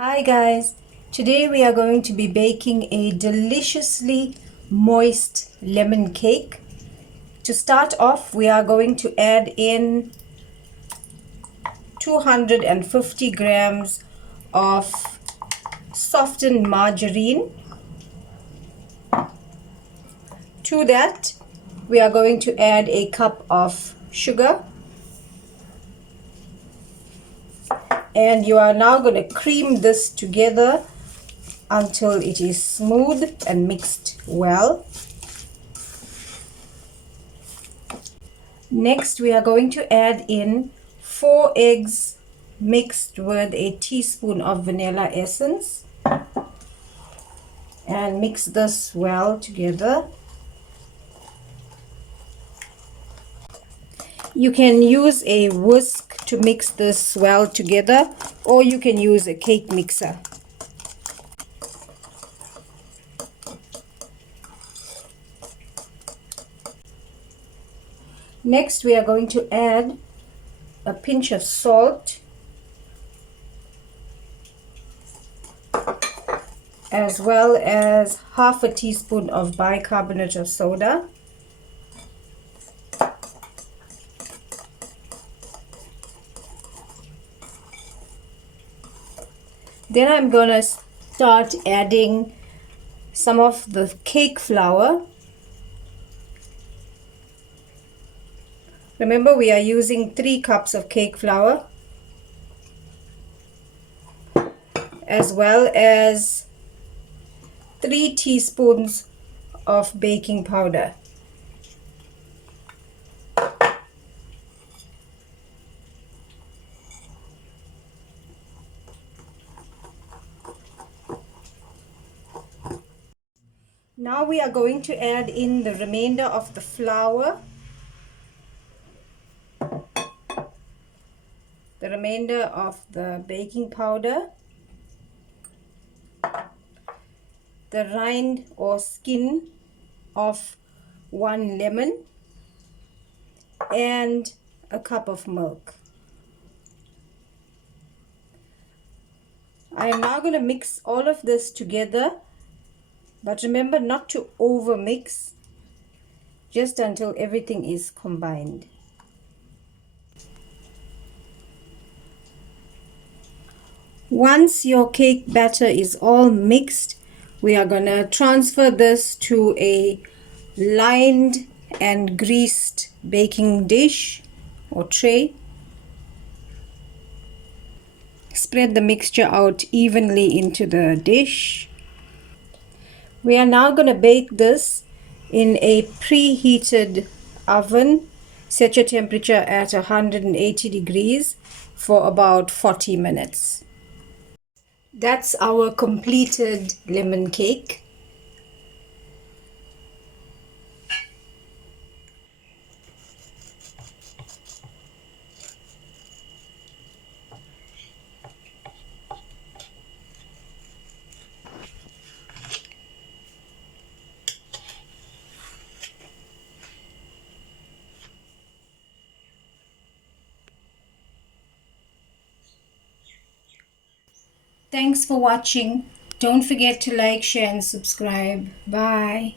Hi guys, today we are going to be baking a deliciously moist lemon cake. To start off, we are going to add in 250 grams of softened margarine. To that, we are going to add a cup of sugar. And you are now going to cream this together until it is smooth and mixed well. Next, we are going to add in 4 eggs mixed with a teaspoon of vanilla essence and mix this well together. You can use a whisk to mix this well together, or you can use a cake mixer. Next, we are going to add a pinch of salt as well as half a teaspoon of bicarbonate of soda. Then I'm gonna start adding some of the cake flour. Remember, we are using 3 cups of cake flour, as well as 3 teaspoons of baking powder. Now we are going to add in the remainder of the flour, the remainder of the baking powder, the rind or skin of 1 lemon, and a cup of milk. I am now going to mix all of this together, but remember not to over mix, just until everything is combined. Once your cake batter is all mixed, we are going to transfer this to a lined and greased baking dish or tray. Spread the mixture out evenly into the dish. We are now going to bake this in a preheated oven. Set your temperature at 180 degrees for about 40 minutes. That's our completed lemon cake. Thanks for watching. Don't forget to like, share and subscribe. Bye.